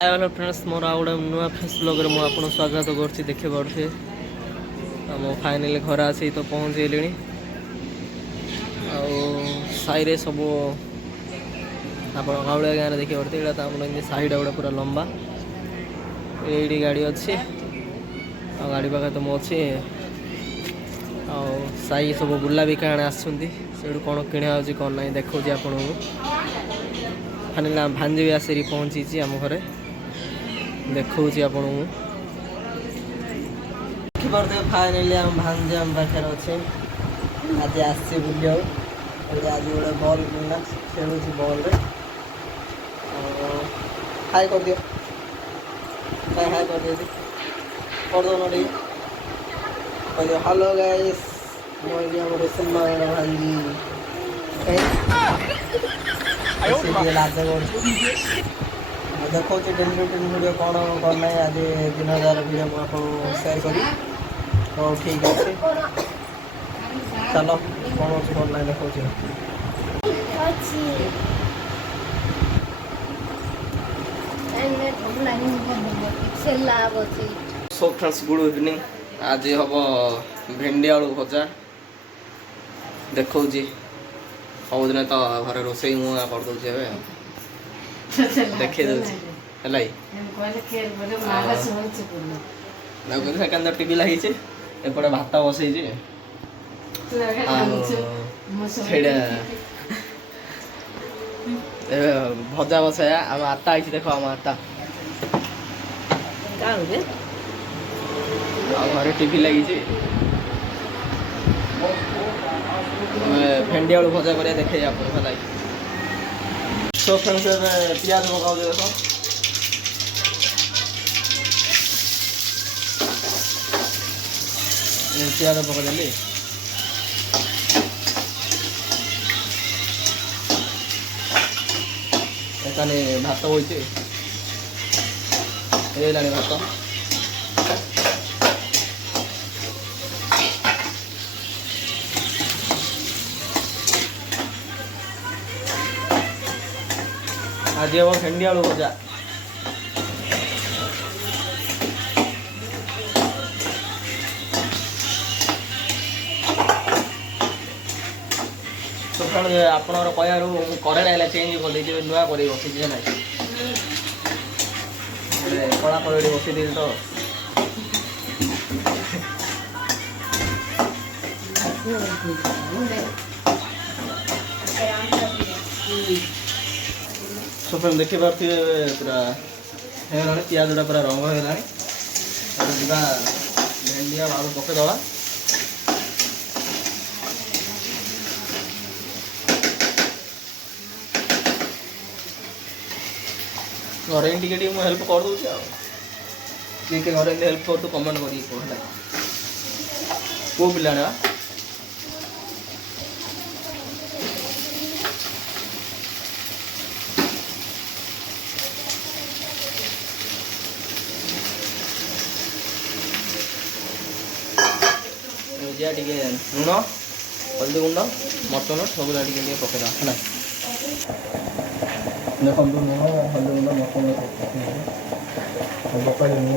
hello friends मोर आ गोटे नुआ face blog रे आपन स्वागत करछि देखे पड़थे मो फाइनली घर आसी तो पहुँच गली साईरे सब आप गाउलिया गाँव में देखिए पड़ते यहाँ तो साईटा गोटे पूरा लंबा ये गाड़ी अच्छी गाड़ी पाखे तो मुझे अच्छी साई सब बुला भी क्या आसुँच कौन किणा कौन ना देखा आपन को फाइनली भांजी भी आसी पहुँची आम घरे देखा आपन देखिपे फाइनली आम भांजी आम पाखे अच्छे आज आसी बुले आज गोटे बल किणा खेलु बल हाई कर दियो हाई कर दियो करदौन टे कह दियो हेलो गाइस मुझे सिनेमा भांजी लाज कर देखो डेली रुटीन वीडियो कौन कौन ना आज दिन हजार वीडियो मुझे सेयार करी तो ठीक अच्छे चलो कौन अच्छे कौन ना देखो सो फ्रेंड्स गुड इवनिंग आज हम भेंडी आलू भजा देखा सबुदिन तो घर रोसे मुझे करदे देखे टीवी लगी एपटे भात बसई भजा बसाया आम आता आई देख आम आता घर टीवी लगी भेंडी आलू भजा कर देखे आप सो फ्रेंड्स प्याज पकाऊ देख प्याज पकड़ेली एखाने भात होइछे एलानी भात आज हम भेंडी आलू भजा आपणर कहू करे ना चेंज कर नुआ कर बसी कला कर बसई तो सब देखी पारे पूरा है पियाज गुड़ा पूरा रंग है भेंडी आलू पकईदे घर टे मुझे हेल्प कर दूसरी किए घर हेल्प कर तू कमेंट कर को पिला टे लुण हल्दी गुंड मटन सब टे पकईदा है देखो लुण हल्दी गुंड मटन पकड़ लुण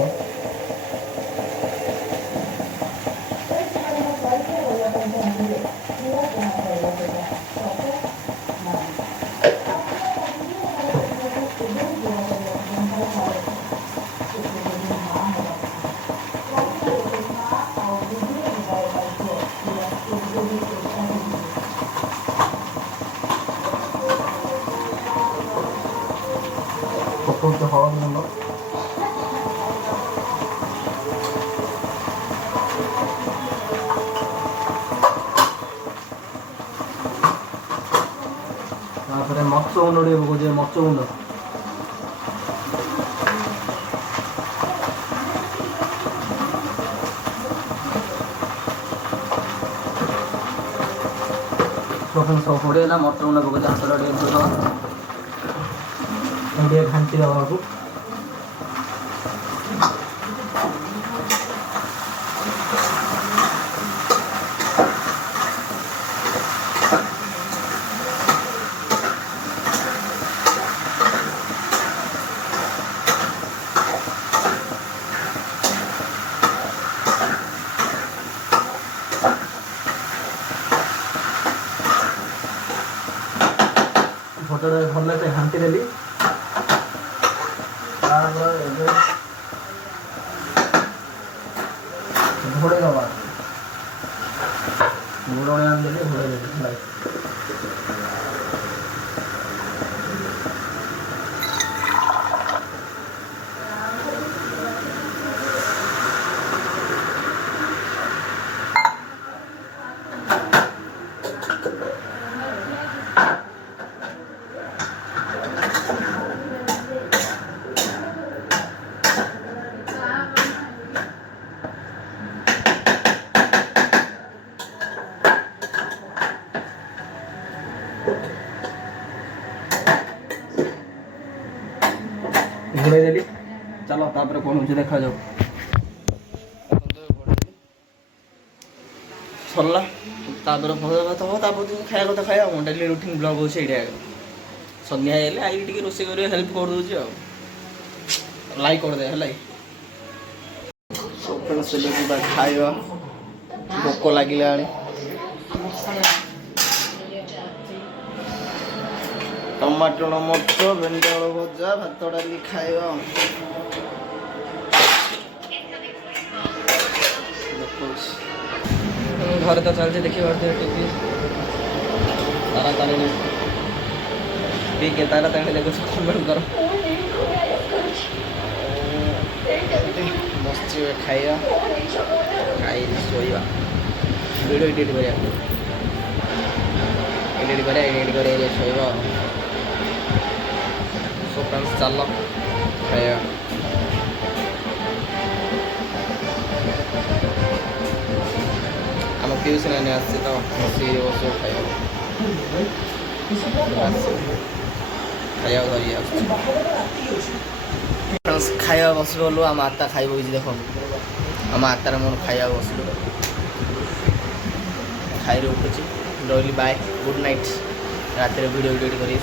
पकड़ हलदी गुंड मर्च गुंड पकड़े मर्च गुंड सब पड़ेगा मर्च गुंड पकड़ हाथ टे घाटी दवा को ରଖିଦେଲି ଘୋଡ଼େଇ ଦେବା ଘୋଡ଼ଣି ଆଣିଦେଲି ଘୋଡ଼େଇ ଦେଲି ହେଲା घोड़े देली चलो तापर कौन हो देखा जाओ सरला तापर भजा भात हम तापर तुम खाया कथा खाया डेली रूटीन ब्लॉग हो सन्ध्या हेल्ले आई टी रोसे कर हेल्प कर दूसरी लाइक कर दे खाଇବା भोक लगिला टमाटर मटर भेंडी आलू भजा भात डाली खाଇବା घर तो चलते देखिए टीवी तारा तारिणी तारा तारिणी देखो कमेंट करो बस खाଇବା खाई शोवा वीडियो एडिट कर शोवा सो फ्रेंड्स चल खाଇବା आम पीयूष नानी आस तो बस खाଇବା खाଇବା धरी फ्रेंड्स खाଇବା बस गलु आम आत्ता खाइब देख आम आत्तार मोर खाଇବା बसलु खाई उठुची रही बाय गुड नाइट रात वीडियो एडिट कर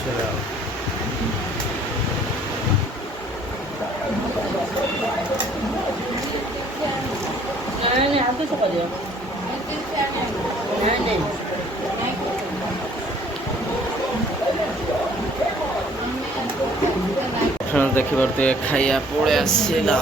देखिए खाइया पड़े आसला